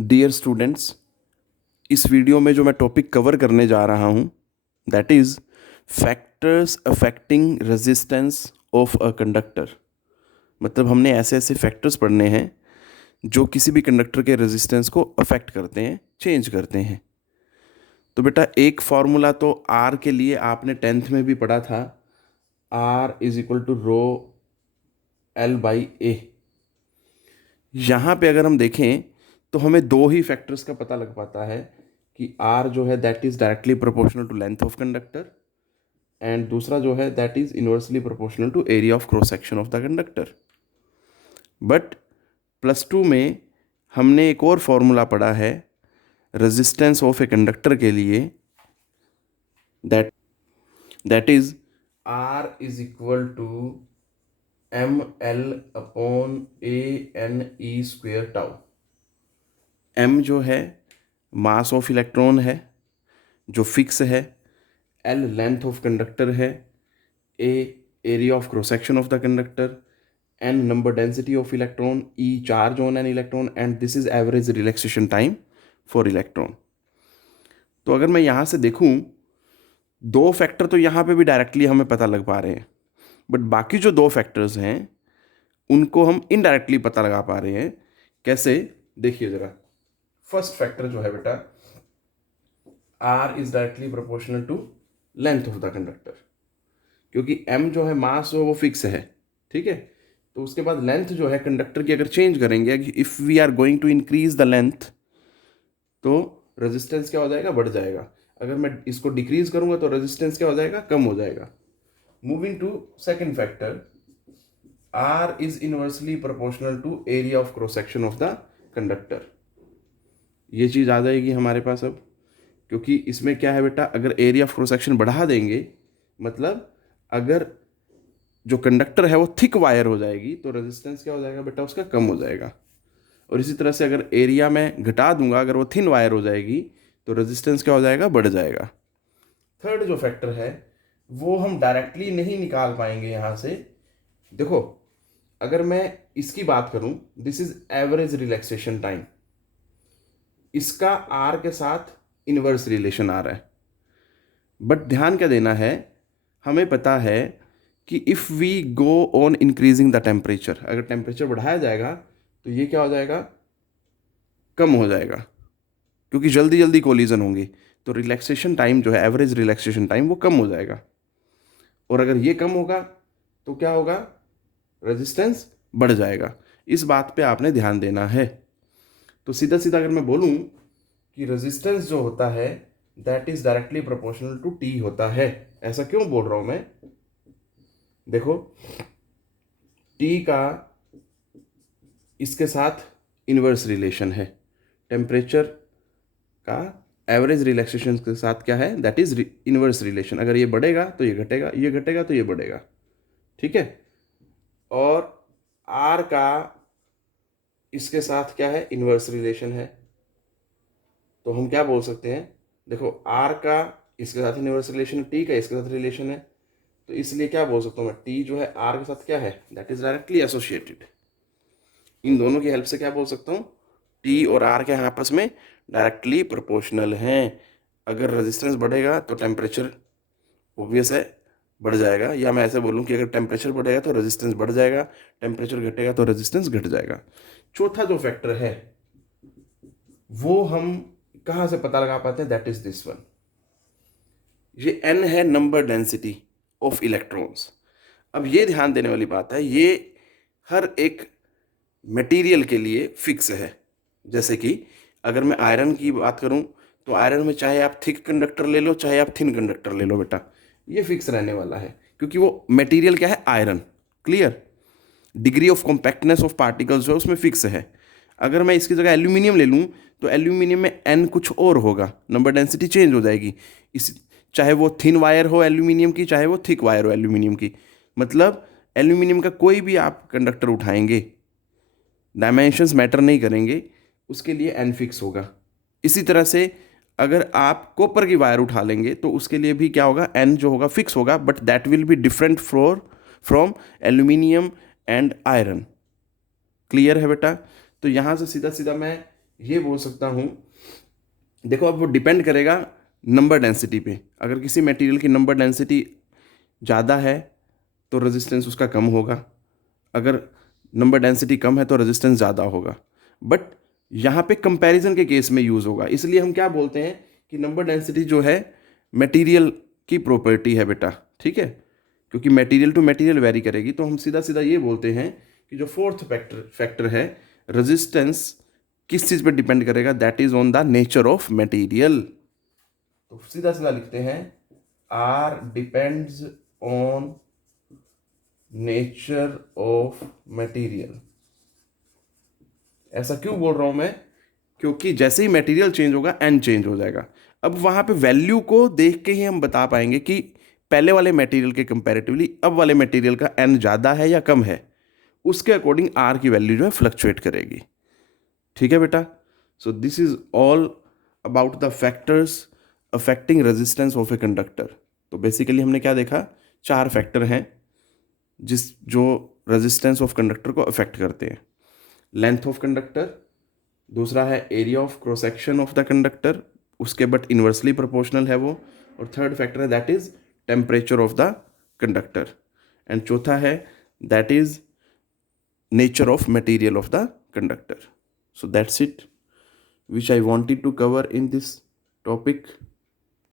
Dear students, इस video में जो मैं टॉपिक कवर करने जा रहा हूँ that is factors affecting resistance of a conductor. मतलब हमने ऐसे ऐसे फैक्टर्स पढ़ने हैं जो किसी भी कंडक्टर के रेजिस्टेंस को अफेक्ट करते हैं, चेंज करते हैं। तो बेटा एक फॉर्मूला तो आर के लिए आपने 10th में भी पढ़ा था, R is equal to rho L by A. यहाँ पे अगर हम देखें तो हमें दो ही फैक्टर्स का पता लग पाता है कि आर जो है that is directly proportional to length of conductor, and दूसरा जो है that is inversely proportional to area of cross section of the conductor. But +2 में हमने एक और फॉर्मूला पढ़ा है रेजिस्टेंस ऑफ ए कंडक्टर के लिए, that that is R is equal to M L upon A N E square tau. M जो है मास ऑफ इलेक्ट्रॉन है जो फिक्स है, एल लेंथ ऑफ कंडक्टर है, A area of cross section of the conductor, n number density of electron, e charge on an electron, and this is average relaxation time for electron. तो अगर मैं यहाँ से देखूँ, दो factor तो यहाँ पे भी डायरेक्टली हमें पता लग पा रहे हैं, बट बाकी जो दो फैक्टर्स हैं उनको हम इनडायरेक्टली पता लगा पा रहे हैं। कैसे, देखिए ज़रा। फर्स्ट फैक्टर जो है बेटा, R is directly proportional to length of the conductor, क्योंकि एम जो है मास वो फिक्स है, ठीक है। तो उसके बाद लेंथ जो है कंडक्टर की अगर चेंज करेंगे, if we are going to increase the length तो रेजिस्टेंस क्या हो जाएगा, बढ़ जाएगा। अगर मैं इसको डिक्रीज करूंगा तो रेजिस्टेंस क्या हो जाएगा, कम हो जाएगा। Moving to second factor, R is inversely proportional to area of cross section of the conductor. ये चीज़ आ जाएगी हमारे पास अब, क्योंकि इसमें क्या है बेटा, अगर एरिया ऑफ क्रॉस सेक्शन बढ़ा देंगे, मतलब अगर जो कंडक्टर है वो थिक वायर हो जाएगी तो रेजिस्टेंस क्या हो जाएगा बेटा, उसका कम हो जाएगा। और इसी तरह से अगर एरिया में घटा दूंगा, अगर वो थिन वायर हो जाएगी तो रेजिस्टेंस क्या हो जाएगा, बढ़ जाएगा। थर्ड जो फैक्टर है वो हम डायरेक्टली नहीं निकाल पाएंगे यहाँ से। देखो, अगर मैं इसकी बात करूं, this is average relaxation time, इसका आर के साथ इनवर्स रिलेशन आ रहा है। बट ध्यान क्या देना है, हमें पता है कि if we go on increasing the temperature, अगर टेम्परेचर बढ़ाया जाएगा तो ये क्या हो जाएगा, कम हो जाएगा, क्योंकि जल्दी जल्दी कोलिजन होंगी। तो रिलैक्सेशन टाइम जो है, एवरेज रिलैक्सेशन टाइम, वो कम हो जाएगा। और अगर ये कम होगा तो क्या होगा, रेजिस्टेंस बढ़ जाएगा। इस बात पे आपने ध्यान देना है। तो सीधा सीधा अगर मैं बोलूँ कि रेजिस्टेंस जो होता है that is directly proportional to T होता है। ऐसा क्यों बोल रहा हूँ मैं, देखो टी का इसके साथ इनवर्स रिलेशन है, टेम्परेचर का एवरेज रिलैक्सेशन के साथ क्या है, दैट इज इनवर्स रिलेशन। अगर ये बढ़ेगा तो ये घटेगा, ये घटेगा तो ये बढ़ेगा, ठीक है। और आर का इसके साथ क्या है, इनवर्स रिलेशन है। तो हम क्या बोल सकते हैं, देखो आर का इसके साथ इनवर्स रिलेशन है, टी का इसके साथ रिलेशन है, तो इसलिए क्या बोल सकता हूँ मैं, टी जो है आर के साथ क्या है, दैट इज डायरेक्टली एसोसिएटेड। इन दोनों की हेल्प से क्या बोल सकता हूँ, टी और आर के आपस में डायरेक्टली प्रोपोर्शनल हैं। अगर रेजिस्टेंस बढ़ेगा तो टेम्परेचर ऑब्वियस है बढ़ जाएगा, या मैं ऐसे बोलूँ कि अगर टेम्परेचर बढ़ेगा तो रेजिस्टेंस बढ़ जाएगा, टेम्परेचर घटेगा तो रेजिस्टेंस घट जाएगा। चौथा जो फैक्टर है वो हम कहाँ से पता लगा पाते हैं, दैट इज दिस वन। ये n है नंबर डेंसिटी ऑफ इलेक्ट्रॉन्स। अब ये ध्यान देने वाली बात है, ये हर एक मटेरियल के लिए फिक्स है। जैसे कि अगर मैं आयरन की बात करूं तो आयरन में चाहे आप थिक कंडक्टर ले लो चाहे आप थिन कंडक्टर ले लो बेटा, ये फिक्स रहने वाला है, क्योंकि वो मटेरियल क्या है, iron. Clear. Degree of compactness of particles जो है उसमें फिक्स है। अगर मैं इसकी जगह एल्यूमिनियम ले लूँ तो एल्यूमिनियम में एन कुछ और होगा, नंबर डेंसिटी चेंज हो जाएगी। इस चाहे वो थिन वायर हो एल्यूमिनियम की, चाहे वो थिक वायर हो एल्यूमिनियम की, मतलब एल्यूमिनियम का कोई भी आप कंडक्टर उठाएंगे, डायमेंशंस मैटर नहीं करेंगे, उसके लिए एन फिक्स होगा। इसी तरह से अगर आप कॉपर की वायर उठा लेंगे तो उसके लिए भी क्या होगा, एन जो होगा फिक्स होगा, but that will be different from aluminium and iron. Clear है बेटा। तो यहाँ से सीधा सीधा मैं ये बोल सकता हूँ, देखो अब वो डिपेंड करेगा नंबर डेंसिटी पे। अगर किसी मटेरियल की नंबर डेंसिटी ज़्यादा है तो रेजिस्टेंस उसका कम होगा, अगर नंबर डेंसिटी कम है तो रेजिस्टेंस ज़्यादा होगा। बट यहाँ पे कंपैरिजन के केस में यूज़ होगा, इसलिए हम क्या बोलते हैं कि नंबर डेंसिटी जो है मटेरियल की प्रॉपर्टी है बेटा, ठीक है, क्योंकि मटेरियल टू मटेरियल वेरी करेगी। तो हम सीधा सीधा ये बोलते हैं कि जो फोर्थ फैक्टर है रेजिस्टेंस, किस चीज़ पे डिपेंड करेगा, that is on the nature of material. तो सीधा सीधा लिखते हैं R depends on nature of material. ऐसा क्यों बोल रहा हूं मैं, क्योंकि जैसे ही मटेरियल चेंज होगा एन चेंज हो जाएगा। अब वहां पे वैल्यू को देख के ही हम बता पाएंगे कि पहले वाले मटेरियल के कंपैरेटिवली अब वाले मटेरियल का एन ज़्यादा है या कम है, उसके अकॉर्डिंग आर की वैल्यू जो है फ्लक्चुएट करेगी। ठीक है बेटा, so this is all about the factors affecting resistance of a conductor. तो बेसिकली हमने क्या देखा, 4 फैक्टर हैं जो रेजिस्टेंस ऑफ कंडक्टर को अफेक्ट करते हैं। लेंथ ऑफ कंडक्टर, दूसरा है area of cross section of the conductor, उसके बट इन्वर्सली प्रोपोर्शनल है वो, और थर्ड फैक्टर है that is temperature of the conductor, and चौथा है that is nature of material of the conductor. So that's it which I wanted to cover in this topic.